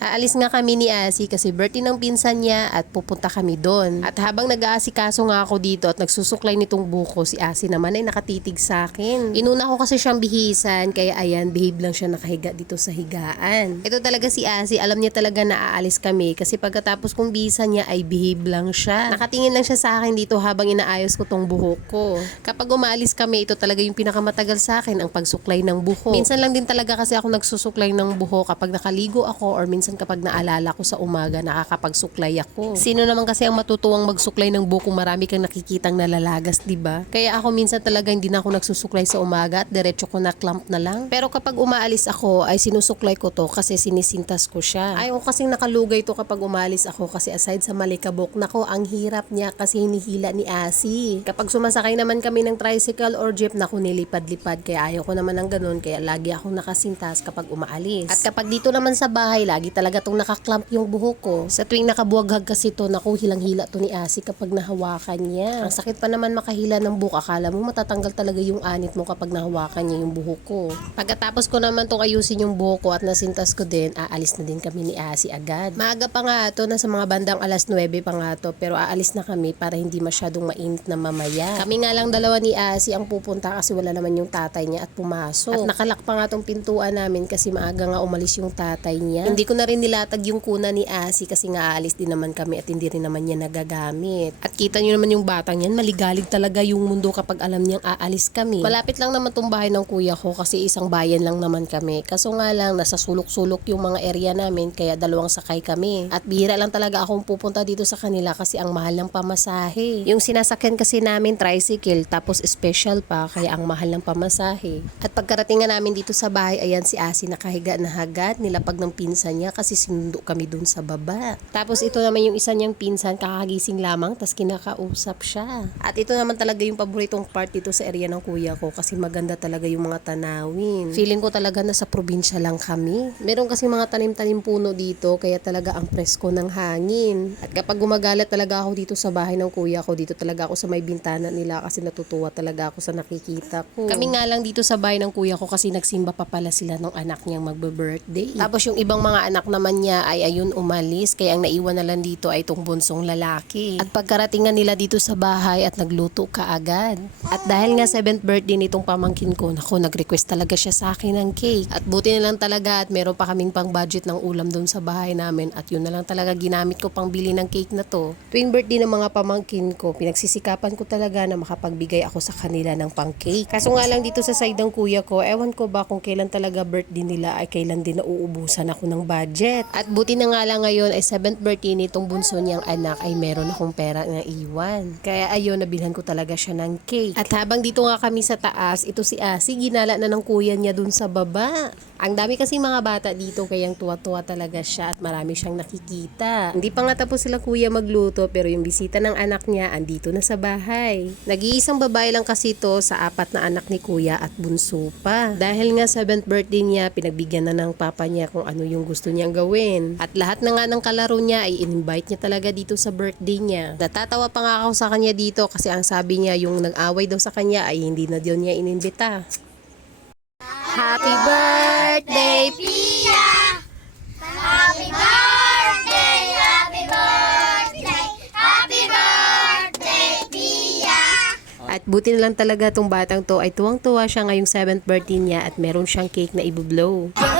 Aalis nga kami ni Asi kasi birthday ng pinsan niya at pupunta kami doon. At habang nag-aasikaso nga ako dito at nagsusuklay nitong buko, si Asi naman ay nakatitig sa akin. Inuna ko kasi siyang bihisan kaya ayan, behave lang siya nakahiga dito sa higaan. Ito talaga si Asi, alam niya talaga na aalis kami kasi pagkatapos kong bihisan niya ay behave lang siya. Nakatingin lang siya sa akin dito habang inaayos ko tong buhok ko. Kapag umaalis kami, ito talaga yung pinakamatagal sa akin, ang pagsuklay ng buhok. Minsan lang din talaga kasi ako nagsusuklay ng buhok kapag nakaligo ako or minsan kapag naalala ko sa umaga, nakakapagsuklay ako. Sino naman kasi ang matutuwang magsuklay ng kung marami kang nakikitang nalalagas, di ba? Kaya ako minsan talaga hindi na ako nagsusuklay sa umaga at diretso ko na clamp na lang. Pero kapag umaalis ako, ay sinusuklay ko to kasi sinisintas ko siya. Ayaw kasing nakalugay to kapag umalis ako kasi aside sa malikabok, nako, ang hirap niya kasi hinihila ni Asi. Kapag sumasakay naman kami ng tricycle or jeep, naku, nilipad-lipad. Kaya ayaw ko naman ng ganun, kaya lagi akong nakasintas kapag umaalis. At kapag dito naman sa bahay, lagi talaga tong nakaklamp yung buhok ko. Sa tuwing nakabuwaghag kasi to, naku, hilang-hila to ni Asi kapag nahawakan niya. Ang sakit pa naman makahila ng buhok. Akala mo matatanggal talaga yung anit mo kapag nahawakan niya yung buhok ko. Pagkatapos ko naman tong ayusin yung buhok ko at nasintas ko din, aalis na din kami ni Asi agad. Maaga pa nga to, nasa mga bandang alas 9 pa nga to, pero aalis na kami para hindi masyadong mainit na mamaya. Kami nga lang dalawa ni Asi ang pupunta kasi wala naman yung tatay niya at pumasok. At nakalak pa nga tong pintuan namin kasi maaga nga umalis yung tatay niya. Hindi ko na rin nilatag yung kuna ni Asi kasi nga aalis din naman kami at hindi rin naman niya nagagamit. At kita nyo naman yung batang yan, maligalig talaga yung mundo kapag alam niyang aalis kami. Malapit lang naman tong bahay ng kuya ko kasi isang bayan lang naman kami. Kaso nga lang, nasa sulok-sulok yung mga area namin kaya dalawang sakay kami. At bihira lang talaga akong pupunta dito sa kanila kasi ang mahal ng pamasahe. Yung sinasakyan kasi namin tricycle tapos special pa kaya ang mahal ng pamasahe. At pagkarating nga namin dito sa bahay, ayan si Asi nakahiga na hagad, nilapag ng pinsan niya kasi sinundo kami dun sa baba. Tapos ito naman yung isa niyang pinsan, kakagising lamang, tas kinakausap siya. At ito naman talaga yung paboritong part dito sa area ng kuya ko kasi maganda talaga yung mga tanawin. Feeling ko talaga na sa probinsya lang kami. Meron kasi mga tanim-tanim puno dito kaya talaga ang presko ng hangin. At kapag gumagala talaga ako dito sa bahay ng kuya ko, dito talaga ako sa may bintana nila kasi natutuwa talaga ako sa nakikita ko. Kami nga lang dito sa bahay ng kuya ko kasi nagsimba pa pala sila ng anak niyang magbe-birthday. Tapos yung ibang mga anak naman niya ay ayun umalis kaya ang naiwan na lang dito ay itong bunsong lalaki. At pagkarating nga nila dito sa bahay at nagluto ka agad. At dahil nga 7th birthday nitong pamangkin ko, nako nag-request talaga siya sa akin ng cake. At buti na lang talaga at meron pa kaming pang budget ng ulam doon sa bahay namin at yun na lang talaga ginamit ko pang bili ng cake na to. Tuwing birthday ng mga pamangkin ko, pinagsisikapan ko talaga na makapagbigay ako sa kanila ng pang cake. Kaso nga lang dito sa side ng kuya ko, ewan ko ba kung kailan talaga birthday nila ay kailan din nauubusan ako ng budget. At buti na nga lang ngayon ay 7th birthday nitong bunso niyang anak ay meron akong pera na iwan. Kaya ayun, nabilhan ko talaga siya ng cake. At habang dito nga kami sa taas, ito si Asi, ginala na ng kuya niya dun sa baba. Ang dami kasi mga bata dito, kayang tuwa-tuwa talaga siya at marami siyang nakikita. Hindi pa nga tapos sila kuya magluto, pero yung bisita ng anak niya, andito na sa bahay. Nag-iisang babae lang kasi to sa apat na anak ni kuya at bunso pa. Dahil nga 7th birthday niya, pinagbigyan na ng papa niya kung ano yung gusto niyang gawin. At lahat na nga ng kalaro niya ay in-invite niya talaga dito sa birthday niya. Natatawa pa nga ako sa kanya dito kasi ang sabi niya yung nag-away daw sa kanya ay hindi na daw niya inimbita. Happy birthday, Pia! Happy birthday! Happy birthday! Happy birthday, Pia! At buti na lang talaga tong batang to ay tuwang-tuwa siya ngayong 7th birthday niya at meron siyang cake na ibublow. Maliit!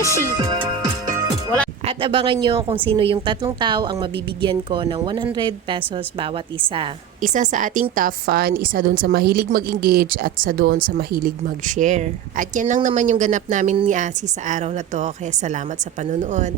Beshi. Wala. At abangan nyo kung sino yung tatlong tao ang mabibigyan ko ng 100 pesos bawat isa. Isa sa ating top fan, isa doon sa mahilig mag-engage at sa doon sa mahilig mag-share. At yan lang naman yung ganap namin ni Asi sa araw na to, kaya salamat sa panonood.